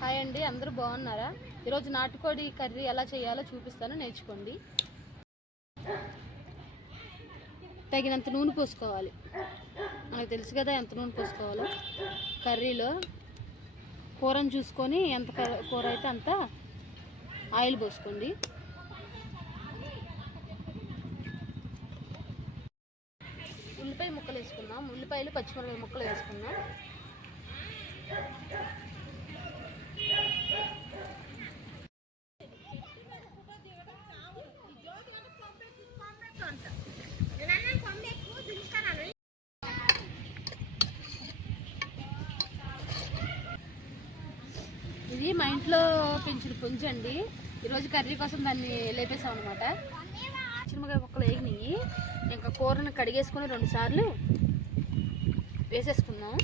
Hi అండి, అందరూ బాగున్నారా? ఈరోజు నాటుకోడి కర్రీ ఎలా చేయాలో చూపిస్తాను, నేర్చుకోండి. తగినంత నూనె పోసుకోవాలి. మనకు తెలుసు కదా ఎంత నూనె పోసుకోవాలో. కర్రీలో కూరను చూసుకొని ఎంత కూర అయితే అంత ఆయిల్ పోసుకోండి. ఉల్లిపాయ ముక్కలు వేసుకుందాం. ఉల్లిపాయలు పచ్చిమిరపకాయ ముక్కలు వేసుకుందాం. ఇది మా ఇంట్లో పెంచిన పుంజండి. ఈరోజు కర్రీ కోసం దాన్ని లేపేసాం అనమాట. చిన్నగా ముక్కలు వేగినాయి. ఇంకా కూరను కడిగేసుకొని 2 సార్లు వేసేసుకుందాం.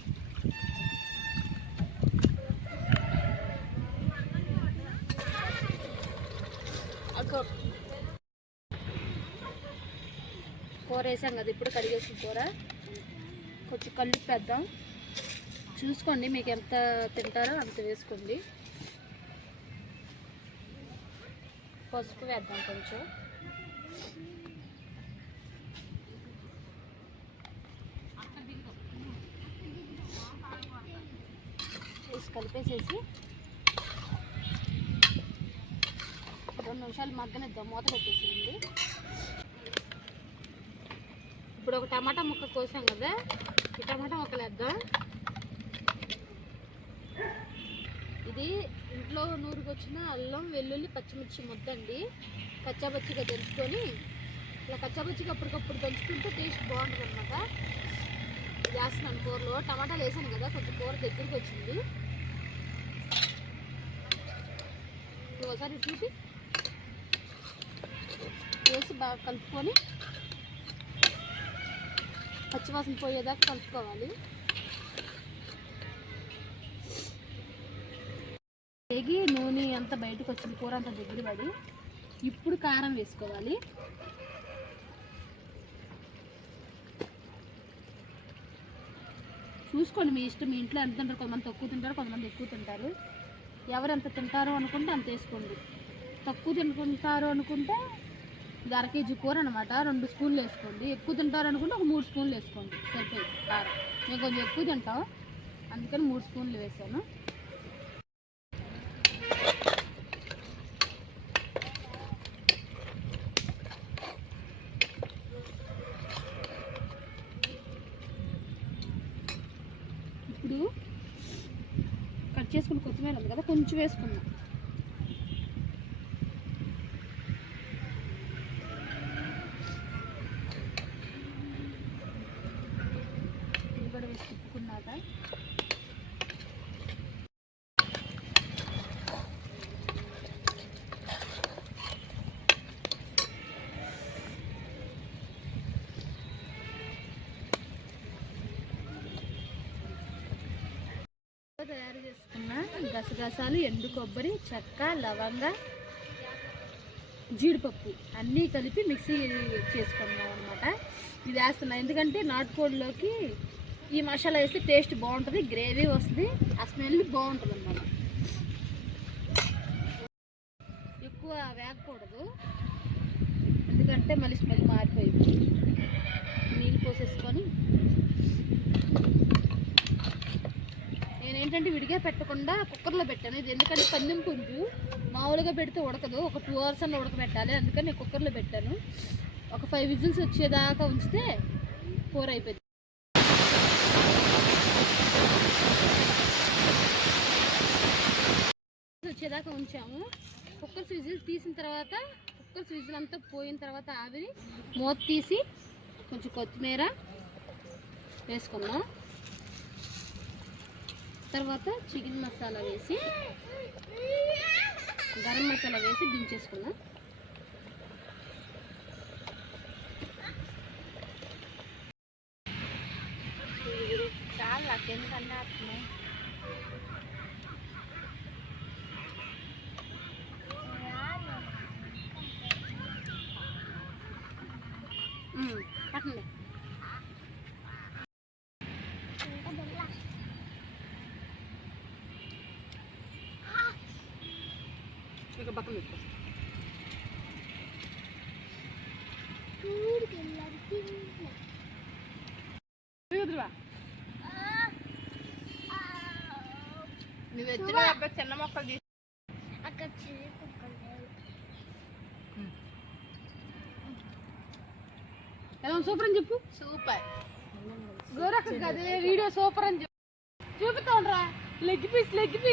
కూర వేసాం కదా, ఇప్పుడు కడిగేసిన కూర కొంచెం కల్లుప్పు వేద్దాం. చూసుకోండి, మీకు ఎంత తింటారో అంత వేసుకోండి. పసుపు వేద్దాం కొంచెం. వేసి కలిపేసేసి 2 నిమిషాలు మగ్గనిద్దాం. మూత పెట్టేసేయండి. ఇప్పుడు ఒక టమాటా ముక్క కోసాం కదా, ఈ టమాటా ముక్కలు వేద్దాం. ఇది ఇంట్లో నూరుకొచ్చిన అల్లం, వెల్లుల్లి, పచ్చిమిర్చి ముద్దండి. కచ్చాపచ్చిగా దంచుకొని ఇలా కచ్చాపచ్చిగా అప్పటికప్పుడు దంచుకుంటే టేస్ట్ బాగుంటుంది అనమాట. ఇది వేస్తున్నాను కూరలో. టమాటాలు వేసాను కదా, కొంచెం కూర దగ్గరికి వచ్చింది. ఒకసారి చూసి వేసి బాగా కలుపుకొని పచ్చివాసన పోయేదాకా కలుపుకోవాలి. వేగి నూనె అంతా బయటకు వచ్చింది, కూర అంతా దగ్గర పడి. ఇప్పుడు కారం వేసుకోవాలి. చూసుకోండి, మీ ఇష్టం. మీ ఇంట్లో ఎంత తింటారు, కొంతమంది తక్కువ తింటారు, కొంతమంది ఎక్కువ తింటారు. ఎవరు ఎంత తింటారో అనుకుంటే అంత వేసుకోండి. తక్కువ తింటారు అనుకుంటే ఇది 1/2 కేజీ కూర అనమాట, 2 స్పూన్లు వేసుకోండి. ఎక్కువ తింటారు అనుకుంటే ఒక 3 స్పూన్లు వేసుకోండి, సరిపోయింది కారం. నేను కొంచెం ఎక్కువ తింటాం, అందుకని 3 స్పూన్లు వేసాను. ఇప్పుడు కట్ చేసుకుని కొత్తిమీర ఉంది కదా, కొంచెం వేసుకుందాం. ఇది కూడా వేసి తిప్పుకున్నాక తయారు చేసుకున్న గసగసాలు, ఎండు కొబ్బరి, చెక్క, లవంగ, జీడిపప్పు అన్నీ కలిపి మిక్సీ చేసుకున్నాం అనమాట. ఇది వేస్తున్నాం ఎందుకంటే నాటుకోడిలోకి ఈ మసాలా వేస్తే టేస్ట్ బాగుంటుంది, గ్రేవీ వస్తుంది, ఆ స్మెల్ బాగుంటుంది అన్నమాట. ఎక్కువ వేగకూడదు, ఎందుకంటే మళ్ళీ స్మెల్ మారిపోయింది. నీళ్ళు పోసేసుకొని నేనేంటంటే విడిగా పెట్టకుండా కుక్కర్లో పెట్టాను. ఇది ఎందుకంటే పందెం పుంజు, మామూలుగా పెడితే ఉడకదు, ఒక 2 hours అన్న ఉడకబెట్టాలి. అందుకని నేను కుక్కర్లో పెట్టాను. ఒక 5 విజిల్స్ వచ్చేదాకా ఉంచితే కూర అయిపోయింది. వచ్చేదాకా ఉంచాము. కుక్కర్స్ విజిల్ తీసిన తర్వాత, కుక్కర్స్ విజిల్ అంతా పోయిన తర్వాత ఆవిరి మూత తీసి కొంచెం కొత్తిమీర వేసుకున్నాం. తర్వాత చికెన్ మసాలా వేసి, గరం మసాలా వేసి దించేసుకున్నాం. చాలా ఎందుకన్నా పట్టండి. ఇంకా పక్కన పెట్టుకో. నువ్వు ఎత్తున అబ్బాయి చిన్న మొక్కలు తీసి అక్కడ ఎలా సూపర్ అని చెప్పు. సూపర్ గోరక్క కదే వీడియో సూపర్ అని చెప్పు. చూపిస్తా ఉండరా లెగ్ పీస్